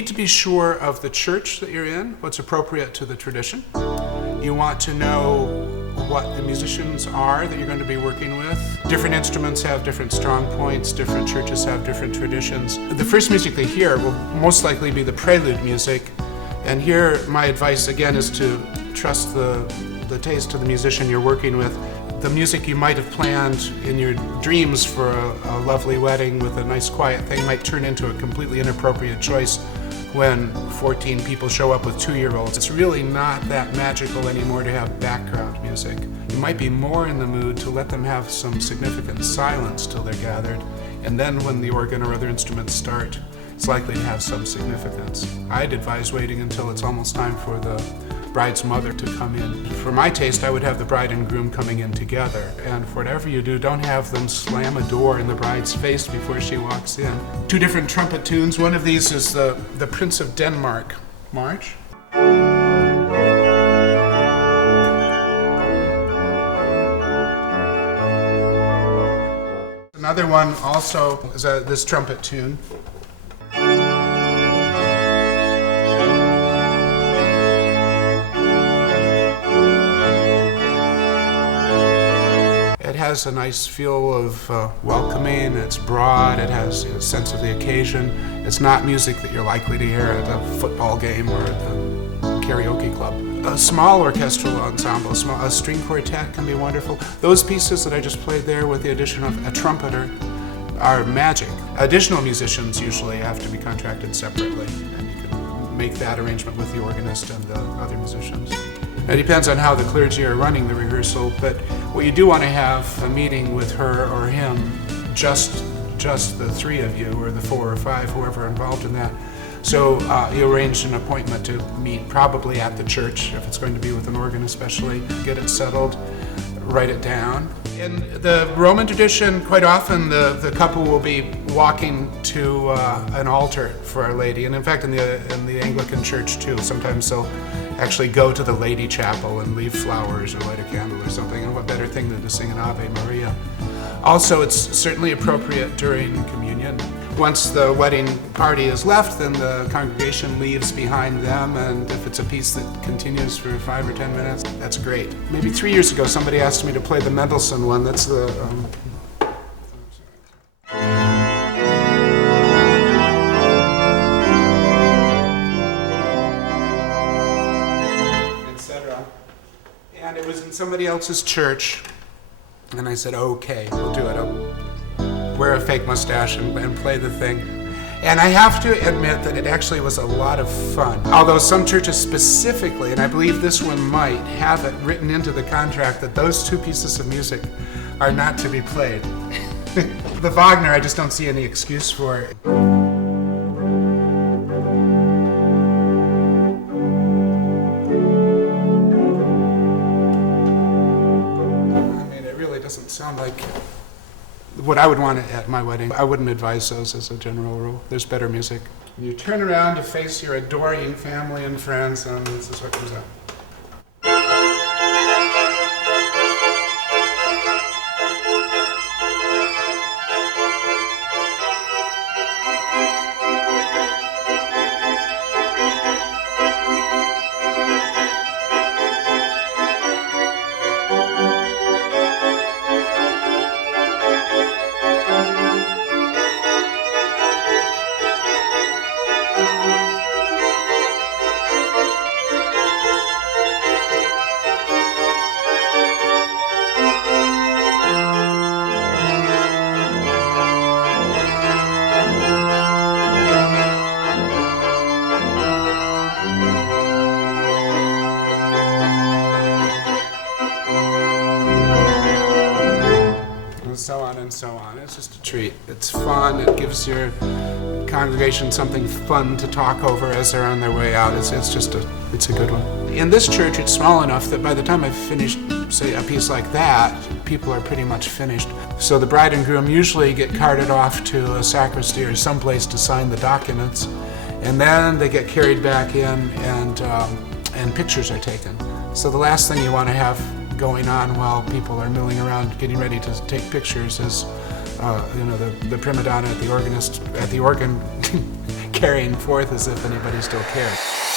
need to be sure of the church that you're in, what's appropriate to the tradition. You want to know what the musicians are that you're going to be working with. Different instruments have different strong points, different churches have different traditions. The first music they hear will most likely be the prelude music, and here my advice again is to trust the taste of the musician you're working with. The music you might have planned in your dreams for a lovely wedding with a nice quiet thing might turn into a completely inappropriate choice when 14 people show up with 2-year-olds. It's really not that magical anymore to have background music. You might be more in the mood to let them have some significant silence till they're gathered, and then when the organ or other instruments start, it's likely to have some significance. I'd advise waiting until it's almost time for the bride's mother to come in. For my taste, I would have the bride and groom coming in together. And for whatever you do, don't have them slam a door in the bride's face before she walks in. 2 different trumpet tunes. One of these is the Prince of Denmark March. Another one also is this trumpet tune. It has a nice feel of welcoming, it's broad, it has a sense of the occasion. It's not music that you're likely to hear at a football game or at the karaoke club. A small orchestral ensemble, a string quartet can be wonderful. Those pieces that I just played there with the addition of a trumpeter are magic. Additional musicians usually have to be contracted separately, and you can make that arrangement with the organist and the other musicians. It depends on how the clergy are running the rehearsal, but what you do want to have a meeting with her or him, just the 3 of you, or the 4 or 5, whoever involved in that. So you arrange an appointment to meet probably at the church, if it's going to be with an organ especially, get it settled, write it down. In the Roman tradition, quite often the couple will be walking to an altar for Our Lady, and in fact in the Anglican Church too, sometimes they'll actually go to the Lady Chapel and leave flowers or light a candle or something, and what better thing than to sing an Ave Maria. Also, it's certainly appropriate during communion. Once the wedding party is left, then the congregation leaves behind them, and if it's a piece that continues for 5 or 10 minutes, that's great. Maybe 3 years ago, somebody asked me to play the Mendelssohn one. That's the etc. And it was in somebody else's church, and I said, okay, we'll do it. I'll wear a fake mustache and play the thing. And I have to admit that it actually was a lot of fun. Although some churches specifically, and I believe this one might, have it written into the contract that those 2 pieces of music are not to be played. The Wagner, I just don't see any excuse for it. I mean, it really doesn't sound like what I would want at my wedding. I wouldn't advise those as a general rule. There's better music. You turn around to face your adoring family and friends, and this is what comes out. So on and so on. It's just a treat. It's fun. It gives your congregation something fun to talk over as they're on their way out. It's a good one. In this church, it's small enough that by the time I've finished, say, a piece like that, people are pretty much finished. So the bride and groom usually get carted off to a sacristy or someplace to sign the documents, and then they get carried back in, and pictures are taken. So the last thing you want to have going on while people are milling around getting ready to take pictures is the prima donna at the organ carrying forth as if anybody still cared.